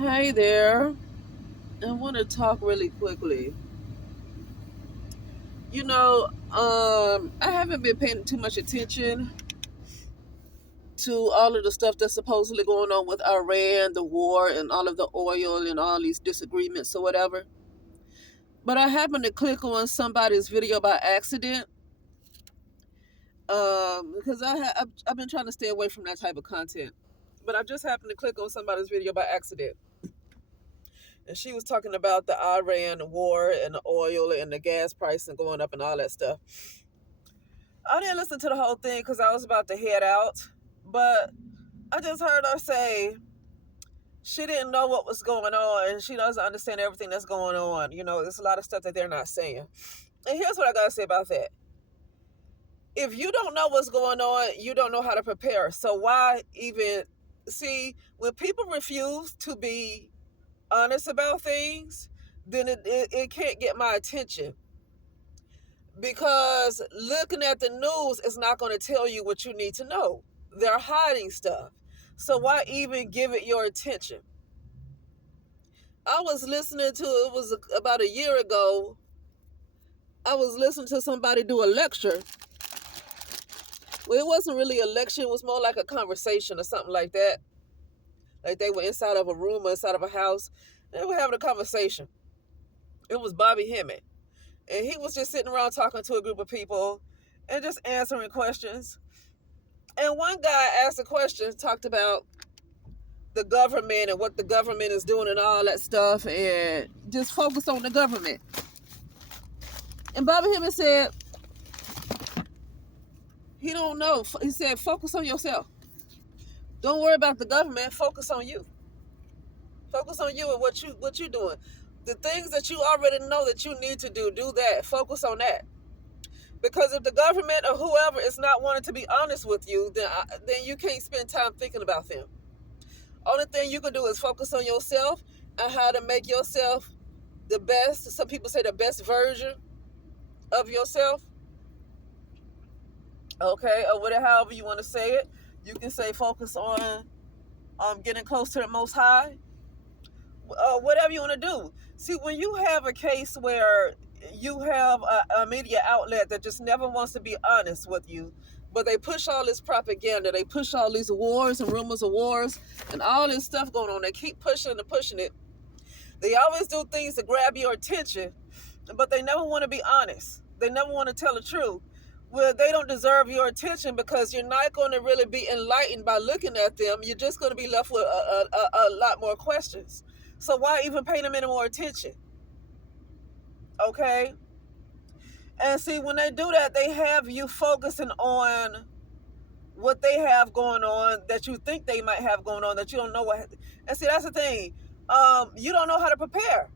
Hi there. I want to talk really quickly. I haven't been paying too much attention to all of the stuff that's supposedly going on with Iran, the war, and all of the oil and all these disagreements or whatever. But I happened to click on somebody's video by accident because I've been trying to stay away from that type of content. But I just happened to click on somebody's video by accident. And she was talking about the Iran war and the oil and the gas price and going up and all that stuff. I didn't listen to the whole thing because I was about to head out, but I just heard her say she didn't know what was going on and she doesn't understand everything that's going on. There's a lot of stuff that they're not saying. And here's what I got to say about that. If you don't know what's going on, you don't know how to prepare. So why even see when people refuse to be honest about things, then it can't get my attention. Because looking at the news is not going to tell you what you need to know. They're hiding stuff. So why even give it your attention? I was listening to, it was about a year ago, I was listening to somebody do a lecture. Well, it wasn't really a lecture, it was more like a conversation or something like that. Like they were inside of a room or inside of a house. And they were having a conversation. It was Bobby Hemmett. And he was just sitting around talking to a group of people and just answering questions. And one guy asked a question, talked about the government and what the government is doing and all that stuff, and just focus on the government. And Bobby Hemmett said, he don't know. He said, focus on yourself. Don't worry about the government. Focus on you. Focus on you and what you doing. The things that you already know that you need to do that. Focus on that. Because if the government or whoever is not wanting to be honest with you, then you can't spend time thinking about them. Only thing you can do is focus on yourself and how to make yourself the best. Some people say the best version of yourself. Okay, or whatever, however you want to say it. You can say focus on getting close to the Most High. Whatever you want to do. See, when you have a case where you have a media outlet that just never wants to be honest with you, but they push all this propaganda, they push all these wars and rumors of wars and all this stuff going on. They keep pushing and pushing it. They always do things to grab your attention, but they never want to be honest. They never want to tell the truth. Well, they don't deserve your attention because you're not going to really be enlightened by looking at them. You're just going to be left with a lot more questions. So why even pay them any more attention? Okay? And see, when they do that, they have you focusing on what they have going on that you think they might have going on that you don't know what. And see, that's the thing. You don't know how to prepare.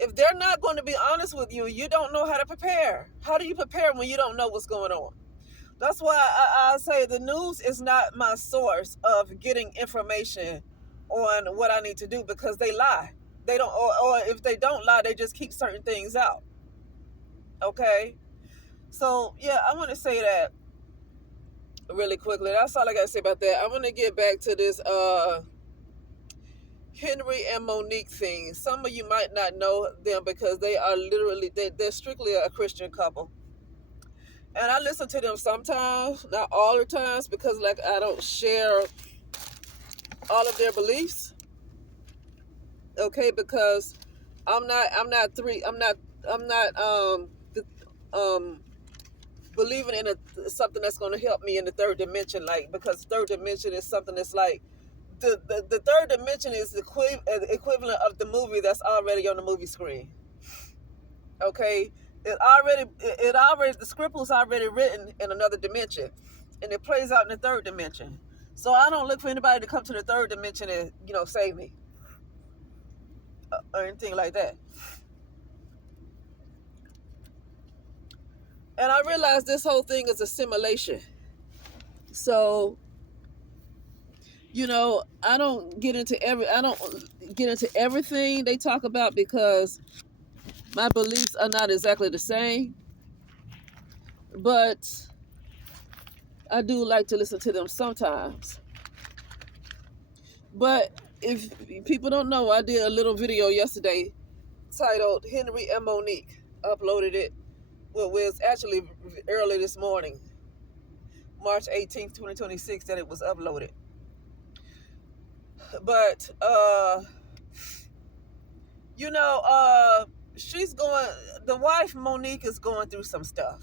If they're not going to be honest with you, you don't know how to prepare. How do you prepare when you don't know what's going on? That's why I say the news is not my source of getting information on what I need to do because they lie. They don't, or if they don't lie, they just keep certain things out. Okay? So, yeah, I want to say that really quickly. That's all I got to say about that. I want to get back to this Henry and Monic thing. Some of you might not know them because they are literally, they're strictly a Christian couple. And I listen to them sometimes, not all the times, because like I don't share all of their beliefs. Okay, because I'm not believing in something that's going to help me in the third dimension, like, because third dimension is something that's like the third dimension is the equivalent of the movie that's already on the movie screen. Okay, the script was already written in another dimension, and it plays out in the third dimension. So I don't look for anybody to come to the third dimension and save me or anything like that. And I realized this whole thing is a simulation. So I don't get into everything they talk about because my beliefs are not exactly the same. But I do like to listen to them sometimes. But If people don't know, I did a little video yesterday titled Henry and Monique. Uploaded it. Well, it was actually early this morning, March 18th, 2026, that it was uploaded. But you know, she's going. The wife Monique is going through some stuff,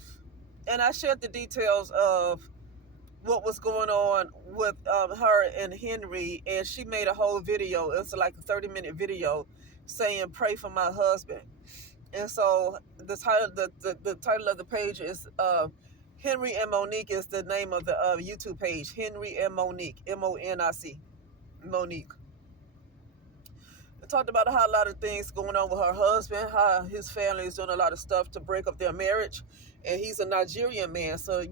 and I shared the details of what was going on with her and Henry, and she made a whole video. It's like a 30-minute video saying, "Pray for my husband." And so the title of the page is Henry and Monique is the name of the YouTube page. Henry and Monique, Monic, Monique. I talked about how a lot of things going on with her husband, how his family is doing a lot of stuff to break up their marriage, and he's a Nigerian man. So I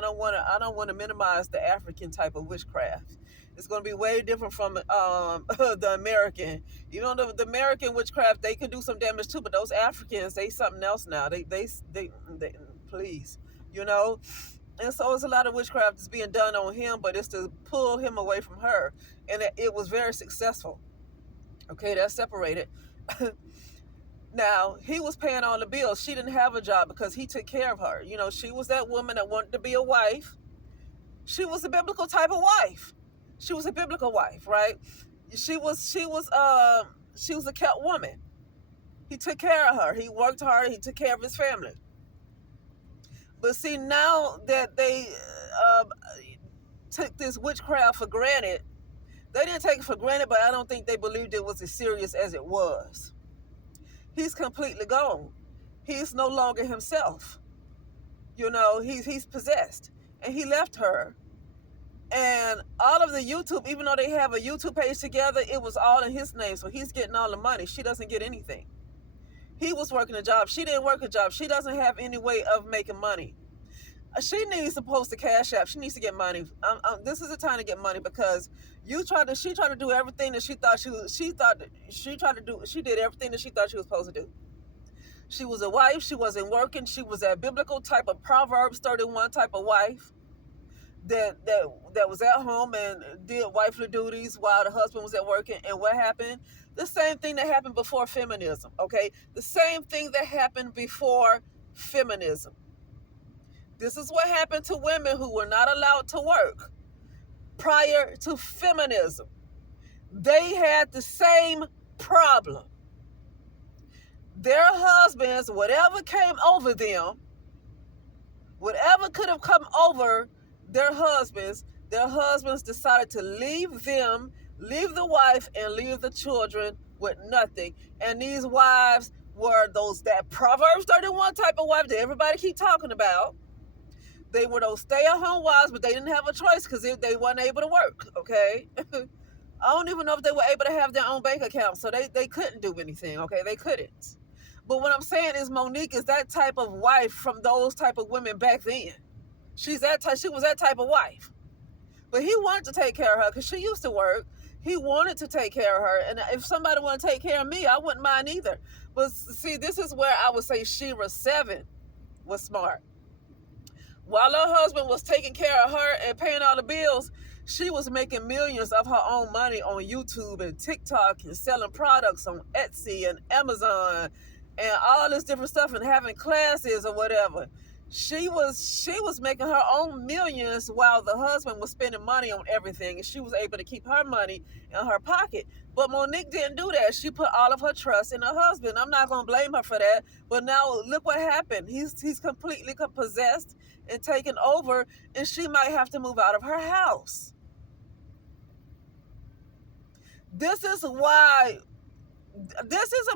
don't want to minimize the African type of witchcraft. It's going to be way different from the American. Even though the American witchcraft, they can do some damage too, but those Africans, they something else now. They please, you know. And so it's a lot of witchcraft that's being done on him, but it's to pull him away from her, and it was very successful. Okay, that's separated. Now, he was paying all the bills. She didn't have a job because he took care of her. You know, she was that woman that wanted to be a wife. She was a biblical type of wife. She was a biblical wife, right? She was a kept woman. He took care of her. He worked hard. He took care of his family. But see, now that they took this witchcraft for granted, they didn't take it for granted, but I don't think they believed it was as serious as it was. He's completely gone. He's no longer himself. You know, he's possessed. And he left her. And all of the YouTube, even though they have a YouTube page together, it was all in his name. So he's getting all the money. She doesn't get anything. He was working a job. She didn't work a job. She doesn't have any way of making money. She needs to post a cash app. She needs to get money. This is the time to get money because she tried to do everything that she thought she did everything that she thought she was supposed to do. She was a wife. She wasn't working. She was that biblical type of Proverbs 31 type of wife that was at home and did wifely duties while the husband was at work. And what happened? The same thing that happened before feminism. Okay, the same thing that happened before feminism. This is what happened to women who were not allowed to work prior to feminism. They had the same problem. Their husbands, whatever came over them, whatever could have come over their husbands decided to leave them, leave the wife, and leave the children with nothing. And these wives were that Proverbs 31 type of wife that everybody keep talking about. They were those stay-at-home wives, but they didn't have a choice because they weren't able to work, okay? I don't even know if they were able to have their own bank account, so they couldn't do anything, okay? They couldn't. But what I'm saying is Monique is that type of wife from those type of women back then. She was that type of wife. But he wanted to take care of her because she used to work. He wanted to take care of her. And if somebody wanted to take care of me, I wouldn't mind either. But see, this is where I would say Shira 7 was smart. While her husband was taking care of her and paying all the bills, she was making millions of her own money on YouTube and TikTok and selling products on Etsy and Amazon and all this different stuff and having classes or whatever. She was making her own millions while the husband was spending money on everything, and she was able to keep her money in her pocket. But Monique didn't do that. She put all of her trust in her husband. I'm not going to blame her for that. But now look what happened. He's completely possessed and taken over, and she might have to move out of her house. This is a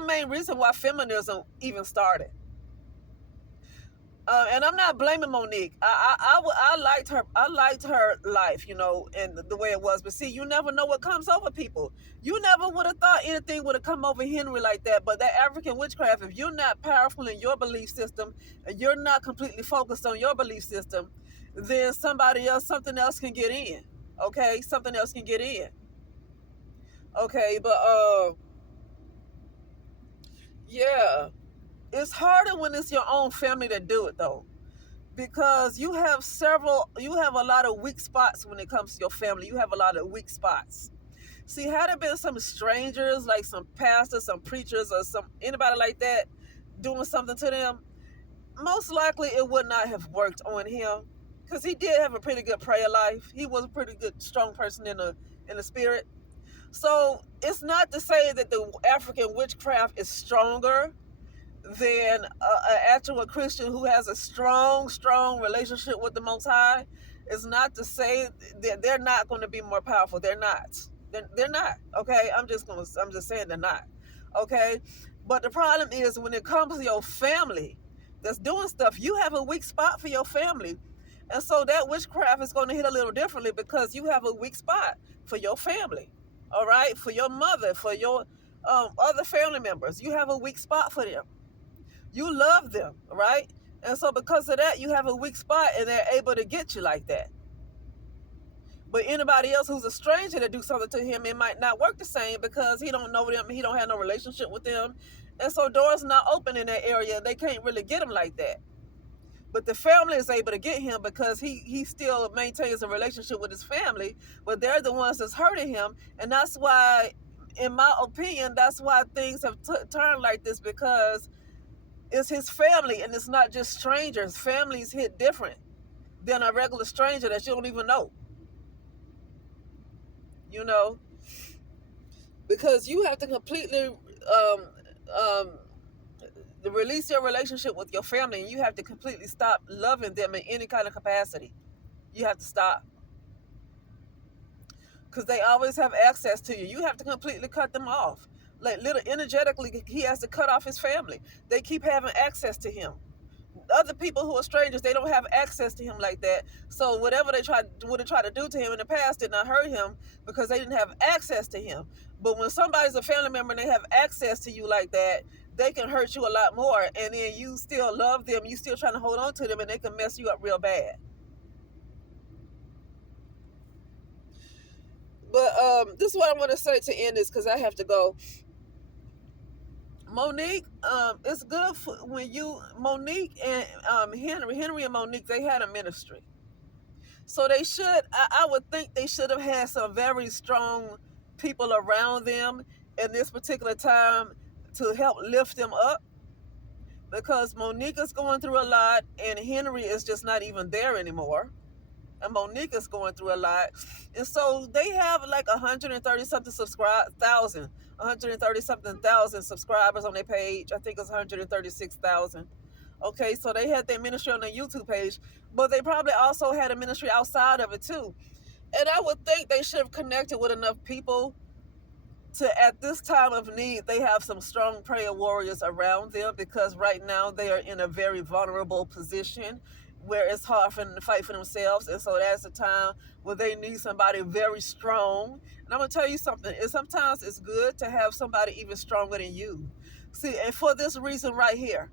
main reason why feminism even started. And I'm not blaming Monique. I liked her. I liked her life, and the way it was. But see, you never know what comes over people. You never would have thought anything would have come over Henry like that. But that African witchcraft, if you're not powerful in your belief system, and you're not completely focused on your belief system, then something else can get in. Okay, something else can get in. Okay, but yeah. It's harder when it's your own family that do it though, because you have a lot of weak spots when it comes to your family. You have a lot of weak spots. See, had it been some strangers, like some pastors, some preachers, or some anybody like that doing something to them, most likely it would not have worked on him, because he did have a pretty good prayer life. He was a pretty good, strong person in the spirit. So it's not to say that the African witchcraft is stronger than an actual Christian who has a strong relationship with the Most High. It's not to say that they're not going to be more powerful. They're not. They're not. Okay, I'm just saying they're not. Okay, but the problem is when it comes to your family that's doing stuff, you have a weak spot for your family, and so that witchcraft is going to hit a little differently because you have a weak spot for your family. All right, for your mother, for your other family members, you have a weak spot for them. You love them, right? And so because of that, you have a weak spot and they're able to get you like that. But anybody else who's a stranger to do something to him, it might not work the same because he don't know them, he don't have no relationship with them. And so doors not open in that area and they can't really get him like that. But the family is able to get him because he still maintains a relationship with his family, but they're the ones that's hurting him. And that's why, in my opinion, that's why things have turned like this, because it's his family and it's not just strangers. Families hit different than a regular stranger that you don't even know. You know, because you have to completely um, release your relationship with your family, and you have to completely stop loving them in any kind of capacity. You have to stop, because they always have access to you. You have to completely cut them off. Like, little energetically, he has to cut off his family. They keep having access to him. Other people who are strangers, they don't have access to him like that. So whatever they would have tried to do to him in the past did not hurt him because they didn't have access to him. But when somebody's a family member and they have access to you like that, they can hurt you a lot more. And then you still love them, you still trying to hold on to them, and they can mess you up real bad. But this is what I want to say to end this, because I have to go. Monique, it's good for when you Monique and Henry and Monique, they had a ministry. So they should, I would think they should have had some very strong people around them in this particular time to help lift them up, because Monique is going through a lot and Henry is just not even there anymore. And Monique is going through a lot. And so they have like 130 something thousand, 130 something thousand subscribers on their page. I think it's 136,000. Okay, so they had their ministry on their YouTube page, but they probably also had a ministry outside of it too. And I would think they should have connected with enough people to, at this time of need, they have some strong prayer warriors around them, because right now they are in a very vulnerable position where it's hard for them to fight for themselves. And so that's a time where they need somebody very strong. And I'm going to tell you something. Sometimes it's good to have somebody even stronger than you. See, and for this reason right here,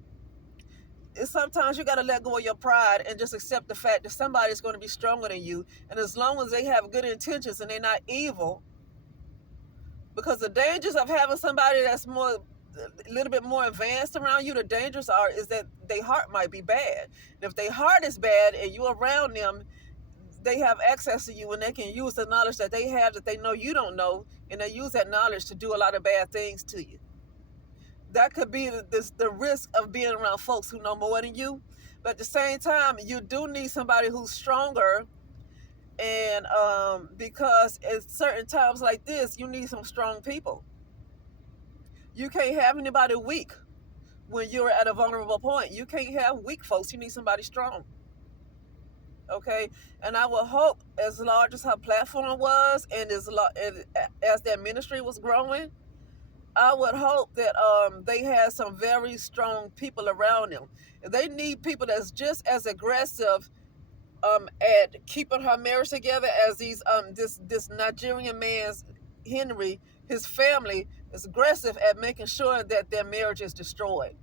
it's sometimes you got to let go of your pride and just accept the fact that somebody's going to be stronger than you. And as long as they have good intentions and they're not evil, because the dangers of having somebody that's a little bit more advanced around you, the dangers is that their heart might be bad. And if their heart is bad and you're around them, they have access to you and they can use the knowledge that they have that they know you don't know, and they use that knowledge to do a lot of bad things to you. That could be the risk of being around folks who know more than you. But at the same time, you do need somebody who's stronger. And because at certain times like this, you need some strong people. You can't have anybody weak when you're at a vulnerable point. You can't have weak folks. You need somebody strong. Okay? And I would hope, as large as her platform was and as their ministry was growing, I would hope that they had some very strong people around them. They need people that's just as aggressive at keeping her marriage together as this Nigerian man's, Henry, his family is aggressive at making sure that their marriage is destroyed.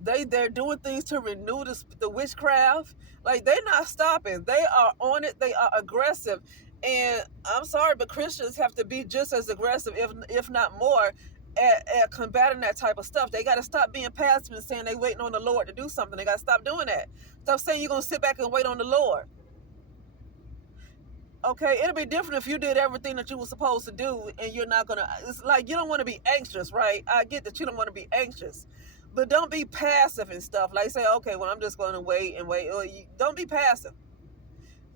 They're doing things to renew the witchcraft. Like, they're not stopping. They are on it. They are aggressive. And I'm sorry, but Christians have to be just as aggressive, if not more, at combating that type of stuff. They got to stop being passive and saying they waiting on the Lord to do something. They got to stop doing that. Stop saying you're going to sit back and wait on the Lord. Okay, it'll be different if you did everything that you were supposed to do and you're not gonna. It's like you don't want to be anxious, right? I get that you don't want to be anxious, but don't be passive and stuff. Like say, okay, well I'm just going to wait and wait. Or don't be passive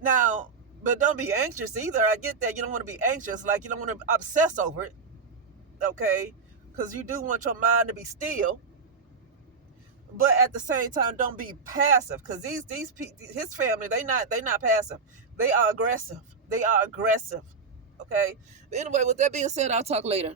now, but don't be anxious either. I get that you don't want to be anxious, like you don't want to obsess over it, okay? Because you do want your mind to be still, but at the same time, don't be passive. Because his family, they not passive. They are aggressive. They are aggressive. Okay. But anyway, with that being said, I'll talk later.